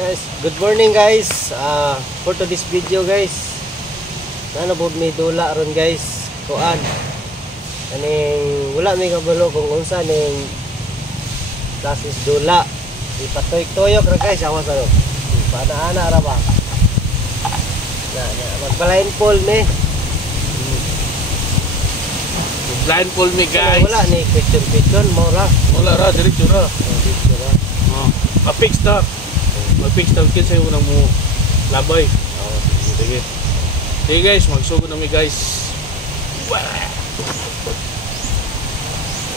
Yes, good morning guys. For today's video guys, nanabog may dula ron guys. Kuan. Kaning wala may kabalo kung unsa ning klases dula. Ipatoy-toyok ra guys, awas ano. Paana-ana ra ba? Na, magblindfold me. Blindfold me guys. Wala ni question mo ra. Wala ra, diretso ra. Dito ra. Pa-fix ta. Mag-fix ta kinsa yung nang mo labay. Sige. Sige guys, magsugod na mi guys.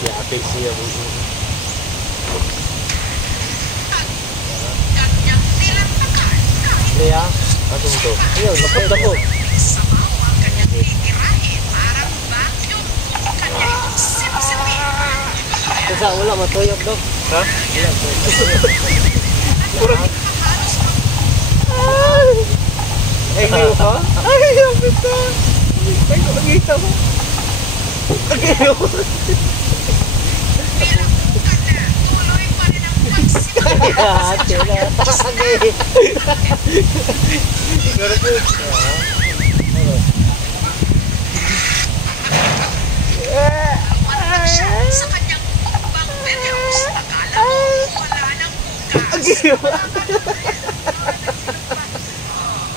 Ya, ate siya mo. Kaya, atong to. Ayun, makap na ko. Kaya wala matuyok daw. Ha? Kurang. Ay, ngayon ka? Ay, yapit ka. Ay, kumagita mo. Agayo. Ate na. Agayo. Siguro ko. Sa kanyang bang videos, akala mo wala nang bukas. Agayo.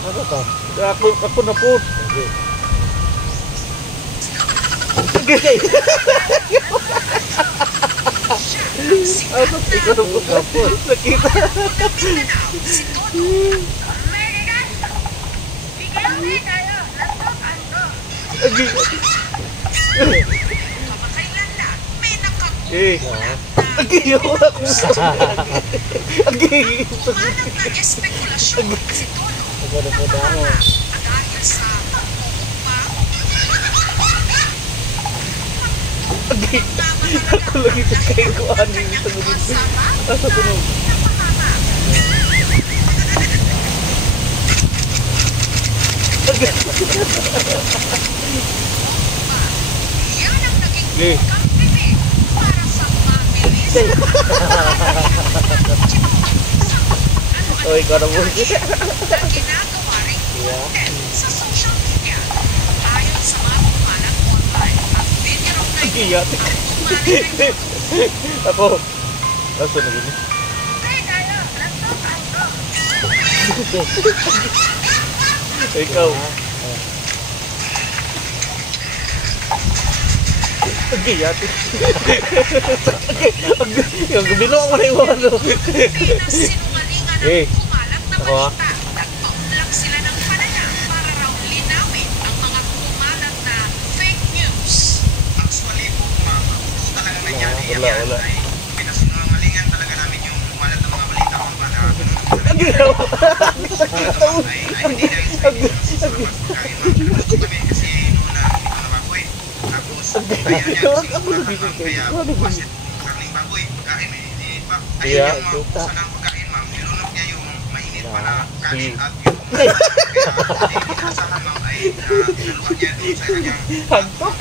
Ano to? Ako na po. Agayo. Ano ikaw na po kapon? Nakita. Si Toto. Agayo. Kamakailan lang, may Eh. Agayo. Agayo. kumalat na espekulasyon si Toto. Agad po dahil. Dahil sa Ako lagi ito kayo ko ano yung sa gulid. Asa ko nung? yan ang naging Eh. kampime para sa mabilis. Oy, ikaw na mo. Na ginagawa rin content sa social media. Ayon sa mga kumalat online, ang video na Agiyat. ang kumalat Ako. Asa na gini? Ikaw. Agiyat. Yung gabilo ako na yung ano. sinungalingan Eh. ang kumalat na Ako, ah. balita. Nagpaunlak sila ng panayam para raw linawin ang mga kumalat na fake news. Actually po, kung talaga nangyari yan, Wala. ay pinasinungalingan talaga namin yung kumalat ng mga balita ko para Agiyaw. ay hindi na yung sa inyo sa pagkain mga kami kasi noon na ito na baboy. Tapos, ayaw niya sinungalingan kaya pasit karning baboy, pagkain eh. Hindi pa, ayaw Yeah, niya maubusan ng pagkain ma'am. Nilunok niya yung mainit pa na kanin si- at yung kaya inasahan ma'am ay naluwag niya doon sa kanyang Hantok.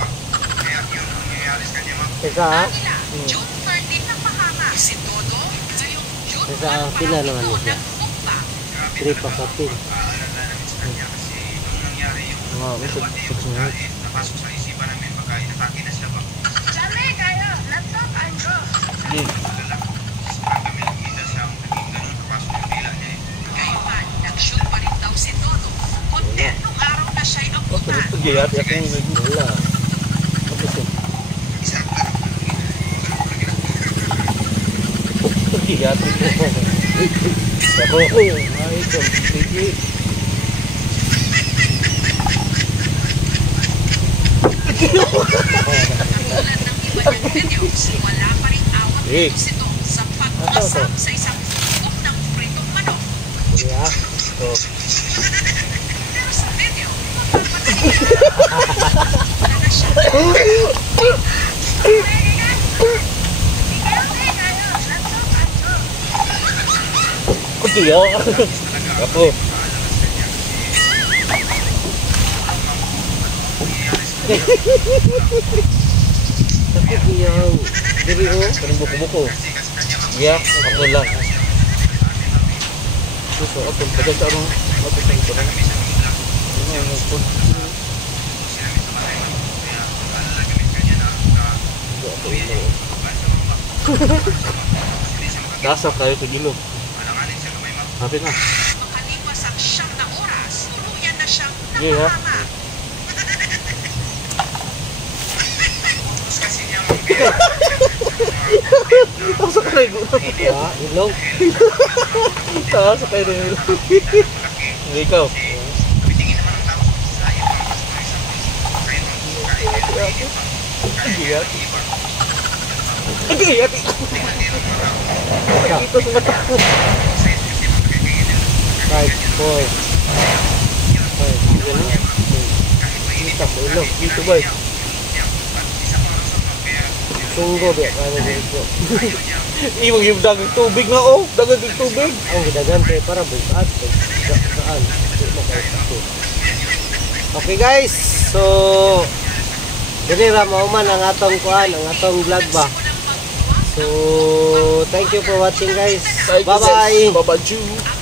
kaya yun ang nangyayari sa kanya ma'am. Isa ha? Kanila, June 13 na pahanga. Si Todo, ngayong June Isa 12 ang pila naman ito niya. nagmukbang. Grabe Trip talaga pa sa pin. ang pag-aalala namin sa kanya kasi nung nangyari yung Wow, may dalawa din yung pagkain, napasok sa isipan namin baka inatake na siya ba. Sige. Malala. Sobrang kami nakikita siya ang naging ganun, napasok yung dila niya eh. Gayunman, nag-shoot pa rin daw si Todo. Content nung araw na siya'y abutan. Agiyat ako nag Wala. Tapos yun. Isa pa lang. Agiyat. Ako. Ay, ito. Sige. Katulad ng iba niyang videos, wala pa rin awat Eh. nito si Tom sa pag-asam sa isang scoop ng pritong manok. Sige ha? Oh. Pero sa video, mapapansin na na siya. Agiyat. Ako. Agiyat. Diri o. Kanang buko-buko. Yeah, ako lang. So, ako, pagkag sa anong matutong ko na. kami sa mga vlog. Ano, ano po. Kasi namin sa Malay man. Kaya mag-alala kami kanya na kuya niya. Bakit sa mga hindi siya makakita. Dasap tayo ito gilo. Alanganin siya kamay mag. Hapit na. Makalipas ang 9 na oras, tuluyan na siyang Sige, ha? napahanga. Tapos kasi niya mga Sa kayo ko. Ah, ilong. Sa kayo rin. Hindi ikaw. Pitingin naman ang tao sa iyo mga customer sa kayo mga kain kayo iba. Hindi, ati. Ito sa mata. Five, four. Five. Ilong. Dito ba? Sunggo ba? Ano dito? Imong yung dagang tubig nga oh. Dagang tubig. Ang gidagan kay para bukat. Saan? Okay guys. So dili ra mao man ang atong kuan, ang atong vlog ba. So thank you for watching guys. Bye bye. Bye-bye.